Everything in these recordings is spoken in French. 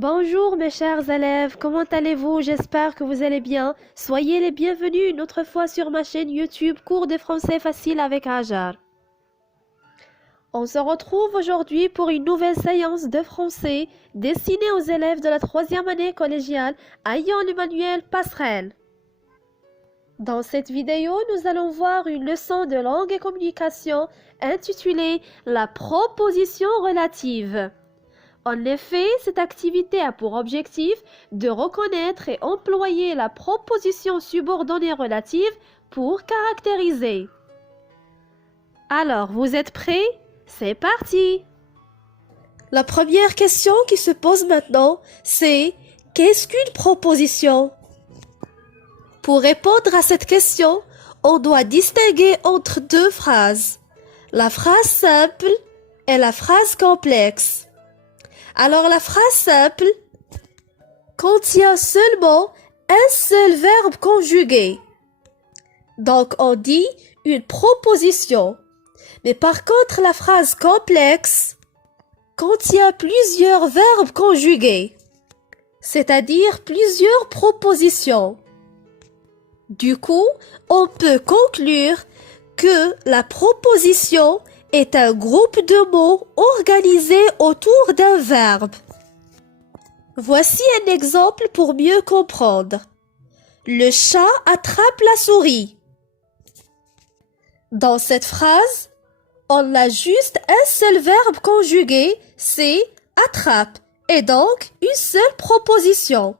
Bonjour mes chers élèves, comment allez-vous? J'espère que vous allez bien. Soyez les bienvenus une autre fois sur ma chaîne YouTube Cours de français facile avec Hajar. On se retrouve aujourd'hui pour une nouvelle séance de français destinée aux élèves de la 3e année collégiale ayant le manuel Passerelle. Dans cette vidéo, nous allons voir une leçon de langue et communication intitulée La proposition relative. En effet, cette activité a pour objectif de reconnaître et employer la proposition subordonnée relative pour caractériser. Alors, vous êtes prêts? C'est parti! La première question qui se pose maintenant, c'est qu'est-ce qu'une proposition? Pour répondre à cette question, on doit distinguer entre deux phrases, la phrase simple et la phrase complexe. Alors la phrase simple contient seulement un seul verbe conjugué. Donc on dit une proposition. Mais par contre la phrase complexe contient plusieurs verbes conjugués, c'est-à-dire plusieurs propositions. Du coup, on peut conclure que la proposition est un groupe de mots organisés autour d'un verbe. Voici un exemple pour mieux comprendre. Le chat attrape la souris. Dans cette phrase, on a juste un seul verbe conjugué, c'est attrape, et donc une seule proposition.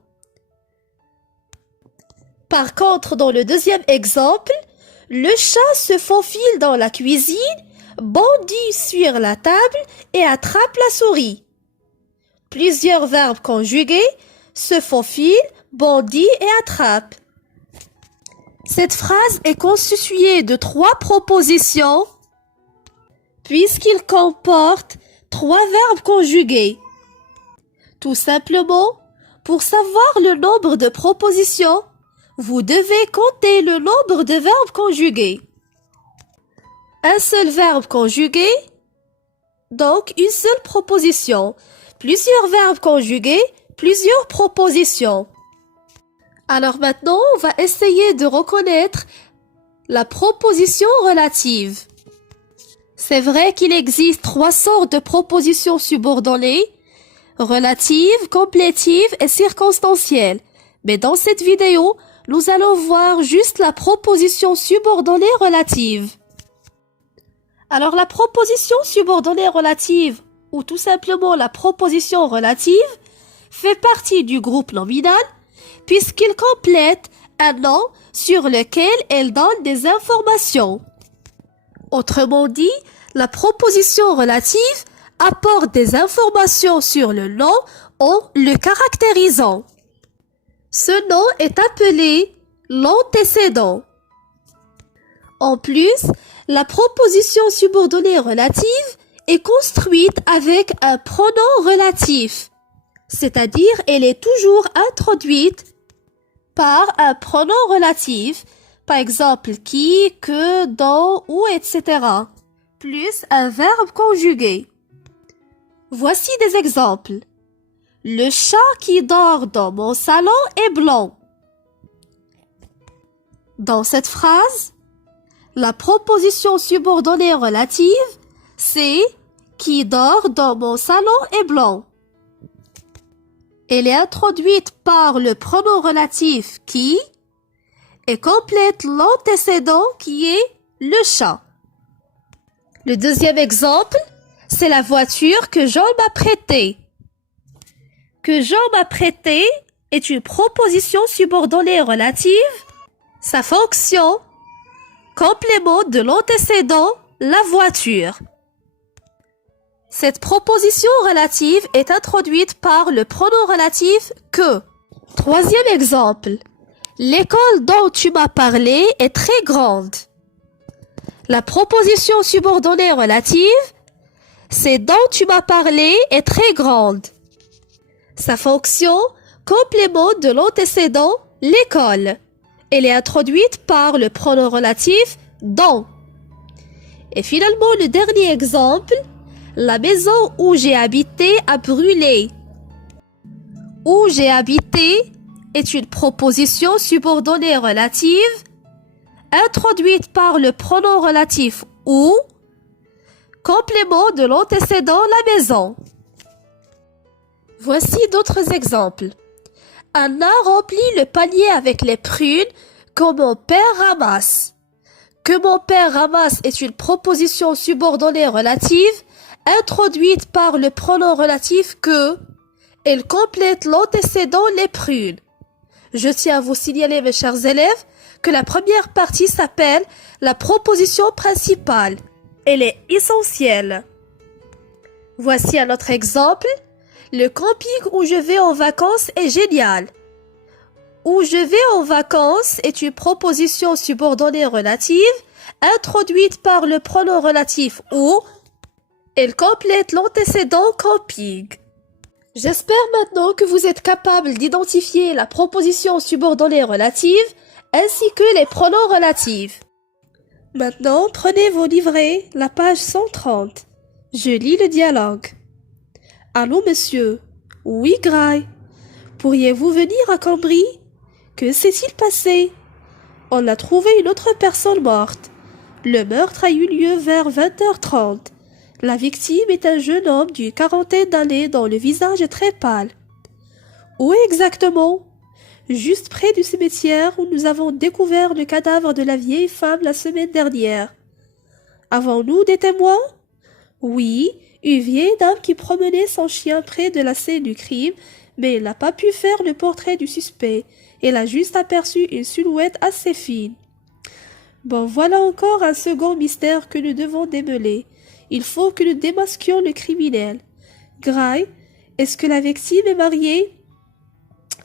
Par contre, dans le deuxième exemple, le chat se faufile dans la cuisine, bondit sur la table et attrape la souris. Plusieurs verbes conjugués, se faufile, bondit et attrape. Cette phrase est constituée de 3 propositions puisqu'il comporte 3 verbes conjugués. Tout simplement, pour savoir le nombre de propositions, vous devez compter le nombre de verbes conjugués. Un seul verbe conjugué, donc une seule proposition. Plusieurs verbes conjugués, plusieurs propositions. Alors maintenant, on va essayer de reconnaître la proposition relative. C'est vrai qu'il existe 3 sortes de propositions subordonnées, relatives, complétives et circonstancielles. Mais dans cette vidéo, nous allons voir juste la proposition subordonnée relative. Alors la proposition subordonnée relative, ou tout simplement la proposition relative, fait partie du groupe nominal, puisqu'il complète un nom sur lequel elle donne des informations. Autrement dit, la proposition relative apporte des informations sur le nom en le caractérisant. Ce nom est appelé l'antécédent. En plus, la proposition subordonnée relative est construite avec un pronom relatif, c'est-à-dire elle est toujours introduite par un pronom relatif, par exemple qui, que, dont, ou, etc., plus un verbe conjugué. Voici des exemples. Le chat qui dort dans mon salon est blanc. Dans cette phrase, la proposition subordonnée relative, c'est qui dort dans mon salon est blanc. Elle est introduite par le pronom relatif qui et complète l'antécédent qui est le chat. Le deuxième exemple, c'est la voiture que Jean m'a prêtée. Que Jean m'a prêtée est une proposition subordonnée relative. Sa fonction, complément de l'antécédent, la voiture. Cette proposition relative est introduite par le pronom relatif que. Troisième exemple. L'école dont tu m'as parlé est très grande. La proposition subordonnée relative, c'est dont tu m'as parlé est très grande. Sa fonction, complément de l'antécédent, l'école. Elle est introduite par le pronom relatif dont. Et finalement, le dernier exemple, la maison où j'ai habité a brûlé. où j'ai habité est une proposition subordonnée relative introduite par le pronom relatif où, complément de l'antécédent la maison. Voici d'autres exemples. Anna remplit le panier avec les prunes que mon père ramasse. Que mon père ramasse est une proposition subordonnée relative introduite par le pronom relatif que. Elle complète l'antécédent les prunes. Je tiens à vous signaler, mes chers élèves, que la première partie s'appelle la proposition principale. Elle est essentielle. Voici un autre exemple. Le camping où je vais en vacances est génial. Où je vais en vacances est une proposition subordonnée relative introduite par le pronom relatif où. Elle complète l'antécédent camping. J'espère maintenant que vous êtes capable d'identifier la proposition subordonnée relative ainsi que les pronoms relatifs. Maintenant, prenez vos livrets, la page 130. Je lis le dialogue. Allô, monsieur? Oui, Graille. Pourriez-vous venir à Cambry? Que s'est-il passé? On a trouvé une autre personne morte. Le meurtre a eu lieu vers 20h30. La victime est un jeune homme d'une quarantaine d'années dont le visage est très pâle. Où exactement? Juste près du cimetière où nous avons découvert le cadavre de la vieille femme la semaine dernière. Avons-nous des témoins? Oui, une vieille dame qui promenait son chien près de la scène du crime, mais elle n'a pas pu faire le portrait du suspect. Elle a juste aperçu une silhouette assez fine. Bon, voilà encore un second mystère que nous devons démêler. Il faut que nous démasquions le criminel. Graille, est-ce que la victime est mariée?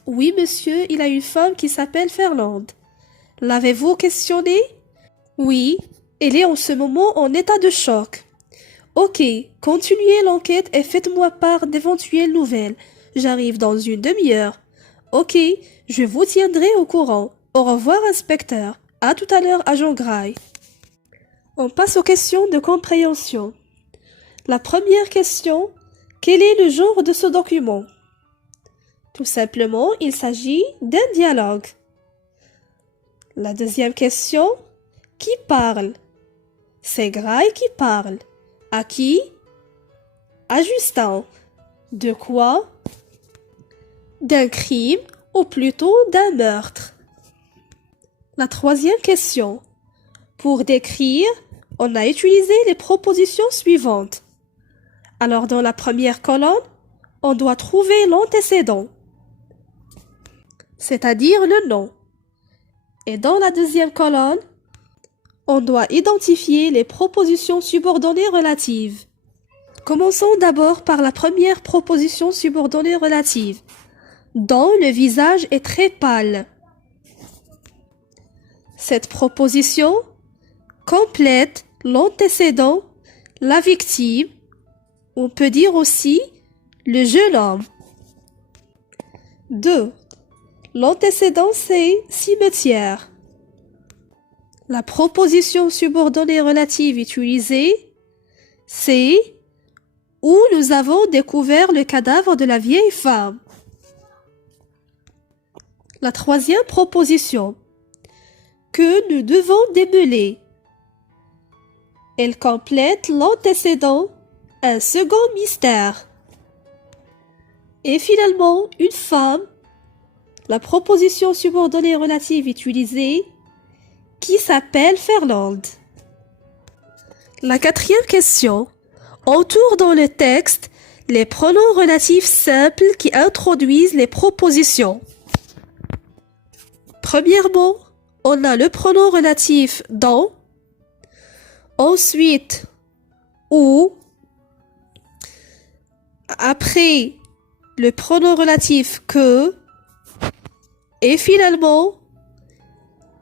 Oui, monsieur, il a une femme qui s'appelle Fernande. L'avez-vous questionnée? Oui, elle est en ce moment en état de choc. Ok, continuez l'enquête et faites-moi part d'éventuelles nouvelles. J'arrive dans une demi-heure. Ok, je vous tiendrai au courant. Au revoir, inspecteur. À tout à l'heure, agent Graille. On passe aux questions de compréhension. La première question, quel est le genre de ce document? Tout simplement, il s'agit d'un dialogue. La deuxième question, qui parle? C'est Graille qui parle. À qui? À Justin. De quoi? D'un crime ou plutôt d'un meurtre. La troisième question, pour décrire, on a utilisé les propositions suivantes. Alors, dans la première colonne, on doit trouver l'antécédent, c'est-à-dire le nom. Et dans la deuxième colonne, on doit identifier les propositions subordonnées relatives. Commençons d'abord par la première proposition subordonnée relative, dont le visage est très pâle. Cette proposition complète l'antécédent, la victime, on peut dire aussi le jeune homme. 2. L'antécédent, c'est cimetière. La proposition subordonnée relative utilisée, c'est où nous avons découvert le cadavre de la vieille femme. La troisième proposition, que nous devons démêler. Elle complète l'antécédent, un second mystère. Et finalement, une femme, la proposition subordonnée relative utilisée, qui s'appelle Fernande. La quatrième question, entoure dans le texte les pronoms relatifs simples qui introduisent les propositions. Premièrement, on a le pronom relatif dans, ensuite où, après le pronom relatif que, et finalement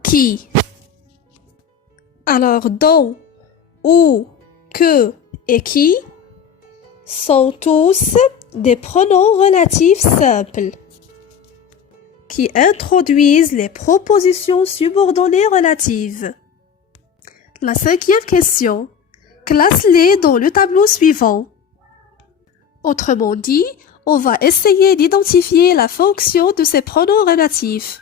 qui. Alors, dans, où, que et qui sont tous des pronoms relatifs simples qui introduisent les propositions subordonnées relatives. La cinquième question, classe-les dans le tableau suivant. Autrement dit, on va essayer d'identifier la fonction de ces pronoms relatifs.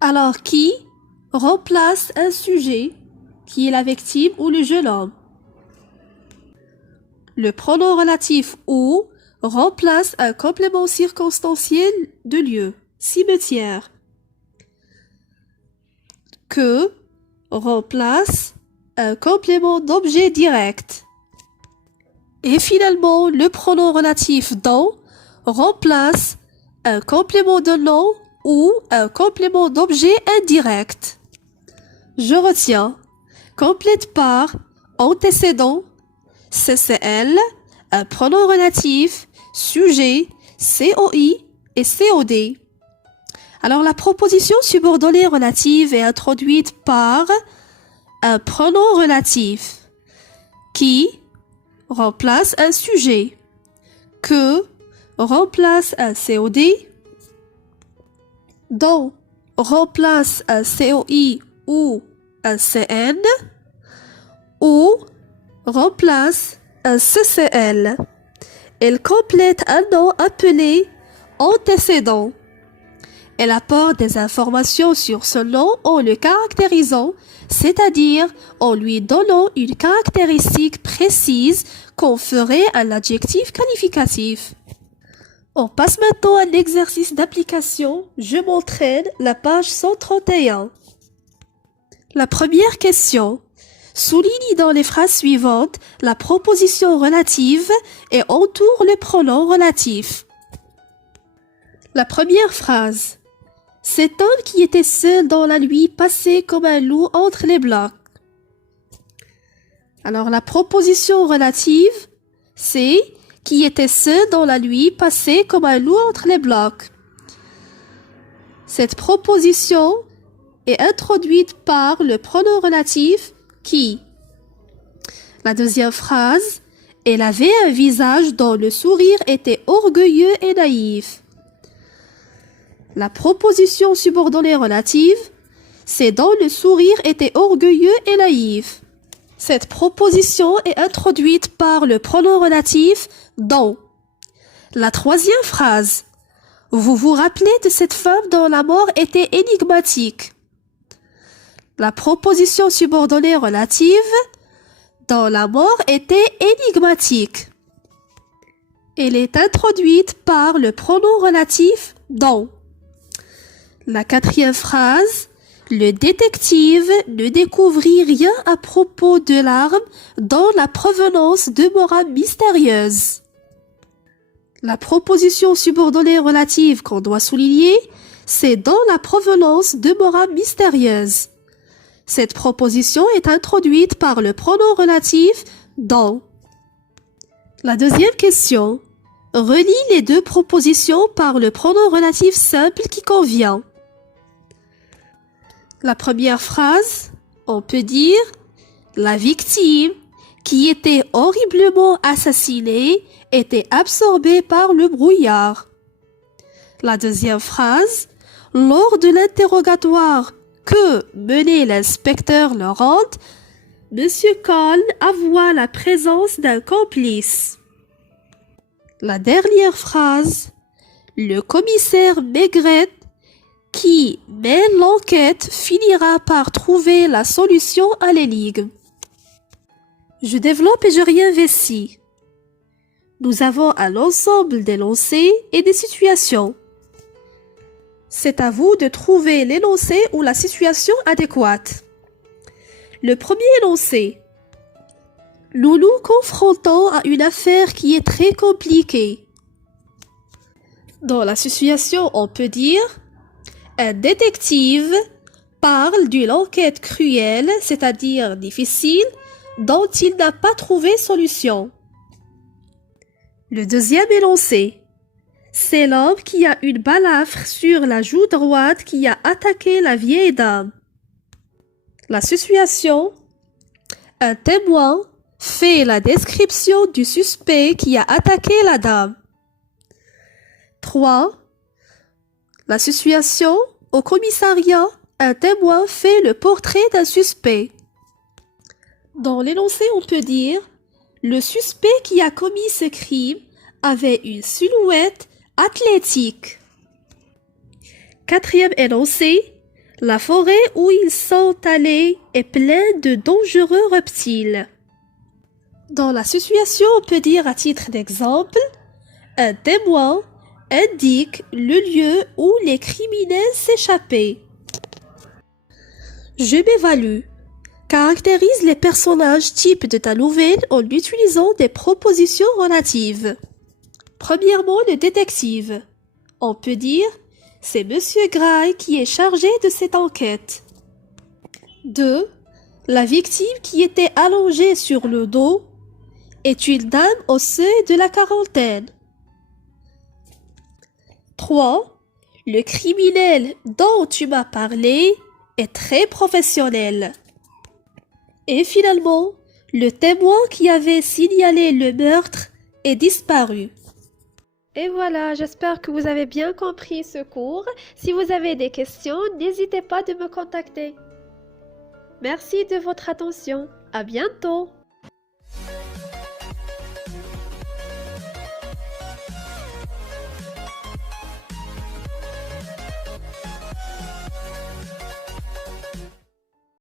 Alors, qui remplace un sujet qui est la victime ou le jeune homme? Le pronom relatif où remplace un complément circonstanciel de lieu, cimetière. Que remplace un complément d'objet direct. Et finalement, le pronom relatif dont remplace un complément de nom ou un complément d'objet indirect. Je retiens. Complète par antécédent, CCL, un pronom relatif, sujet, COI et COD. Alors la proposition subordonnée relative est introduite par un pronom relatif qui remplace un sujet, que remplace un COD, dont remplace un COI ou un CN, ou remplace un CCL. Elle complète un nom appelé antécédent. Elle apporte des informations sur ce nom en le caractérisant, c'est-à-dire en lui donnant une caractéristique précise qu'on ferait à l'adjectif qualificatif. On passe maintenant à l'exercice d'application. Je m'entraîne, la page 131. La première question. Souligne dans les phrases suivantes la proposition relative et entoure le pronom relatif. La première phrase. Cet homme qui était seul dans la nuit passait comme un loup entre les blocs. Alors la proposition relative, c'est qui était seul dans la nuit passait comme un loup entre les blocs. Cette proposition est introduite par le pronom relatif qui. La deuxième phrase, elle avait un visage dont le sourire était orgueilleux et naïf. La proposition subordonnée relative, c'est dont le sourire était orgueilleux et naïf. Cette proposition est introduite par le pronom relatif dont. La troisième phrase, vous vous rappelez de cette femme dont la mort était énigmatique. La proposition subordonnée relative dont la mort était énigmatique. Elle est introduite par le pronom relatif dont. La quatrième phrase, le détective ne découvrit rien à propos de l'arme dont la provenance demeura mystérieuse. La proposition subordonnée relative qu'on doit souligner, c'est dont la provenance demeura mystérieuse. Cette proposition est introduite par le pronom relatif dont. La deuxième question. Relie les deux propositions par le pronom relatif simple qui convient. La première phrase, on peut dire la victime qui était horriblement assassinée était absorbée par le brouillard. La deuxième phrase, lors de l'interrogatoire que menait l'inspecteur Laurent, M. Cole avoua la présence d'un complice. La dernière phrase, le commissaire Maigret qui mène l'enquête finira par trouver la solution à l'énigme. Je développe et je réinvestis. Nous avons un ensemble d'énoncés et des situations. C'est à vous de trouver l'énoncé ou la situation adéquate. Le premier énoncé. Nous nous confrontons à une affaire qui est très compliquée. Dans la situation, on peut dire un détective parle d'une enquête cruelle, c'est-à-dire difficile, dont il n'a pas trouvé solution. Le deuxième énoncé. C'est l'homme qui a une balafre sur la joue droite qui a attaqué la vieille dame. La situation. Un témoin fait la description du suspect qui a attaqué la dame. 3. La situation. Au commissariat, un témoin fait le portrait d'un suspect. Dans l'énoncé, on peut dire le suspect qui a commis ce crime avait une silhouette athlétique. Quatrième énoncé, la forêt où ils sont allés est pleine de dangereux reptiles. Dans la situation, on peut dire à titre d'exemple, un témoin indique le lieu où les criminels s'échappaient. Je m'évalue caractérise les personnages types de ta nouvelle en utilisant des propositions relatives. Premièrement, le détective. On peut dire c'est Monsieur Gray qui est chargé de cette enquête. 2. La victime qui était allongée sur le dos est une dame au seuil de la quarantaine. 3. Le criminel dont tu m'as parlé est très professionnel. Et finalement, le témoin qui avait signalé le meurtre est disparu. Et voilà, j'espère que vous avez bien compris ce cours. Si vous avez des questions, n'hésitez pas de me contacter. Merci de votre attention. À bientôt.